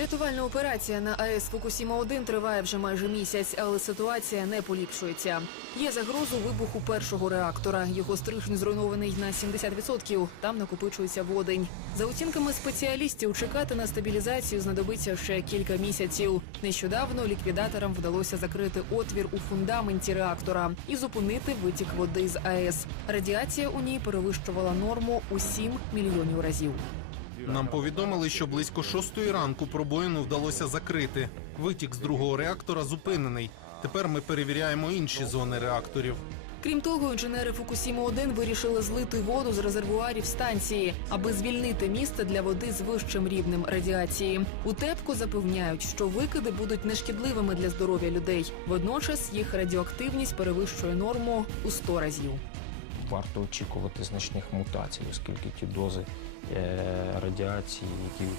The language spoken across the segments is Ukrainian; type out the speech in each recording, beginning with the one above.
Рятувальна операція на АЕС Фукусіма 1 триває вже майже місяць, але ситуація не поліпшується. Є загрозу вибуху першого реактора. Його стрижень зруйнований на 70%. Там накопичується водень. За оцінками спеціалістів, чекати на стабілізацію знадобиться ще кілька місяців. Нещодавно ліквідаторам вдалося закрити отвір у фундаменті реактора і зупинити витік води з АЕС. Радіація у ній перевищувала норму у 7 мільйонів разів. Нам повідомили, що близько шостої ранку пробоїну вдалося закрити. Витік з другого реактора зупинений. Тепер ми перевіряємо інші зони реакторів. Крім того, інженери Фукусіма 1 вирішили злити воду з резервуарів станції, аби звільнити місце для води з вищим рівнем радіації. У ТЕПКО запевняють, що викиди будуть нешкідливими для здоров'я людей. Водночас їх радіоактивність перевищує норму у 100 разів. Варто очікувати значних мутацій, оскільки ті дози е, радіації, які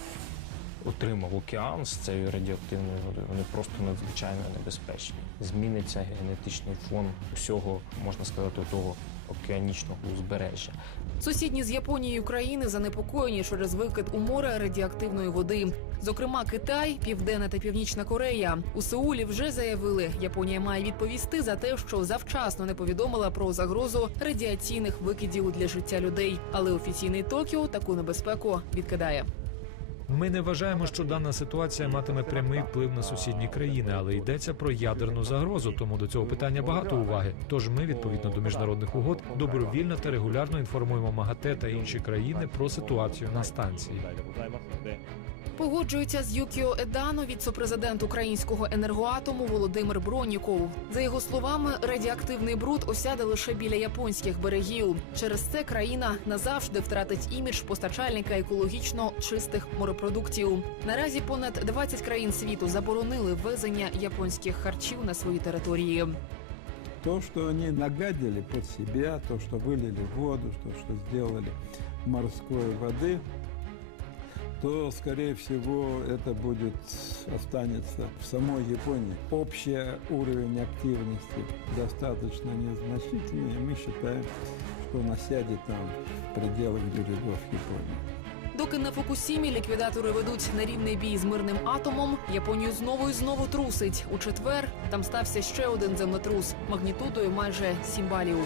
отримав океан з цією радіоактивною водою, вони просто надзвичайно небезпечні. Зміниться генетичний фон усього, можна сказати, того океанічного узбережжя. Сусідні з Японією країни занепокоєні через викид у море радіоактивної води. Зокрема, Китай, Південна та Північна Корея у Сеулі вже заявили, Японія має відповісти за те, що завчасно не повідомила про загрозу радіаційних викидів для життя людей. Але офіційний Токіо таку небезпеку відкидає. Ми не вважаємо, що дана ситуація матиме прямий вплив на сусідні країни, але йдеться про ядерну загрозу. Тому до цього питання багато уваги. Тож ми, відповідно до міжнародних угод, добровільно та регулярно інформуємо МАГАТЕ та інші країни про ситуацію на станції. Погоджується з Юкіо Едано, віцепрезидент українського енергоатому Володимир Броніков. За його словами, радіоактивний бруд осяде лише біля японських берегів. Через це країна назавжди втратить імідж постачальника екологічно чистих морепродуктів. Наразі понад 20 країн світу заборонили ввезення японських харчів на свої території. То, что они нагадили под себя, то, что вылили воду, то, что сделали морской воды, то, скорее всего, это будет останется в самой Японии. Общий уровень активности достаточно незначительный, и мы считаем, что он осядет там в пределах берегов Японии. Доки на Фукусімі ліквідатори ведуть нерівний бій з мирним атомом, Японію знову і знову трусить. У четвер там стався ще один землетрус магнітудою майже 7 балів.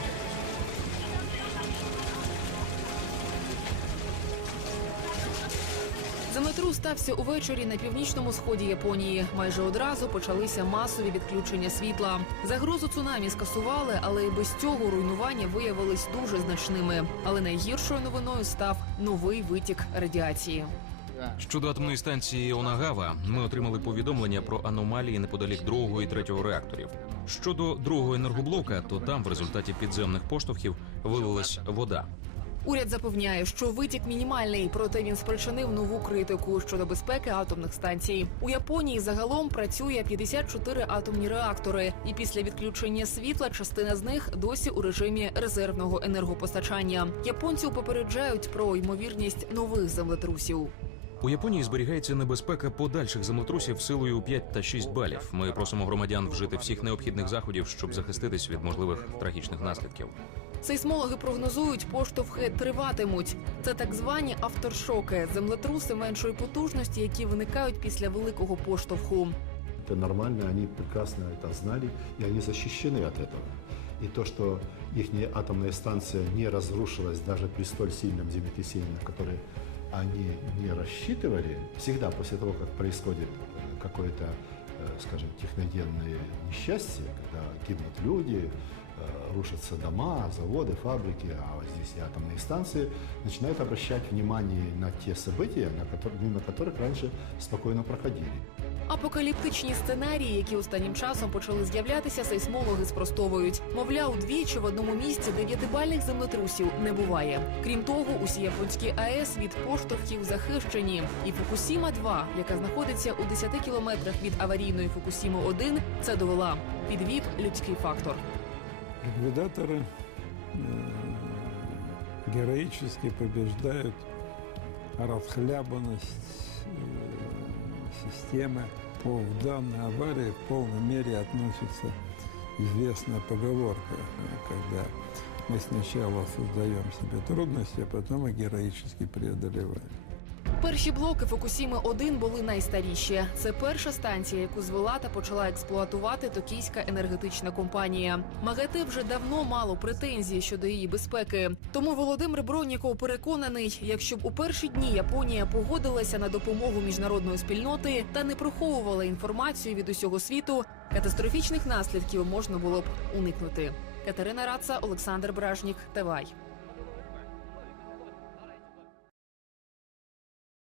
Землетрус стався увечері на північному сході Японії. Майже одразу почалися масові відключення світла. Загрозу цунамі скасували, але і без цього руйнування виявились дуже значними. Але найгіршою новиною став новий витік радіації. Щодо атомної станції Онагава, ми отримали повідомлення про аномалії неподалік другого і третього реакторів. Щодо другого енергоблока, то там в результаті підземних поштовхів вилилась вода. Уряд запевняє, що витік мінімальний, проте він спричинив нову критику щодо безпеки атомних станцій. У Японії загалом працює 54 атомні реактори, і після відключення світла частина з них досі у режимі резервного енергопостачання. Японців попереджають про ймовірність нових землетрусів. У Японії зберігається небезпека подальших землетрусів силою 5 та 6 балів. Ми просимо громадян вжити всіх необхідних заходів, щоб захиститись від можливих трагічних наслідків. Сейсмологи прогнозують, поштовхи триватимуть. Це так звані авторшоки, землетруси меншої потужності, які виникають після великого поштовху. Это нормально, они прекрасно это знали, и они защищены от этого. И то, что их атомная станция не разрушилась даже при столь сильном землетрясении, на которое они не рассчитывали, всегда после того, как происходит э, какое-то, э, скажем, техногенное несчастье, когда гибнут люди, э, рушатся дома, заводы, фабрики, а вот здесь и атомные станции, начинают обращать внимание на те события, на которые, мимо которых раньше спокойно проходили. Апокаліптичні сценарії, які останнім часом почали з'являтися, сейсмологи спростовують. Мовляв, двічі в одному місці дев'ятибальних землетрусів не буває. Крім того, усі японські АЕС від поштовхів захищені. І Фукусіма 2 яка знаходиться у 10 кілометрах від аварійної Фукусіми 1 це довела. Підвів людський фактор. Ликвидаторы э, героически побеждают расхлябанность э, системы. По данной аварии в полной мере относится известная поговорка, э, когда мы сначала создаем себе трудности, а потом их героически преодолеваем. Перші блоки Фукусіми 1 були найстаріші. Це перша станція, яку звела та почала експлуатувати токійська енергетична компанія. МАГАТЕ вже давно мало претензій щодо її безпеки. Тому Володимир Бронніков переконаний, якщо б у перші дні Японія погодилася на допомогу міжнародної спільноти та не приховувала інформацію від усього світу, катастрофічних наслідків можна було б уникнути. Катерина Раца, Олександр Бражнік, Тевай.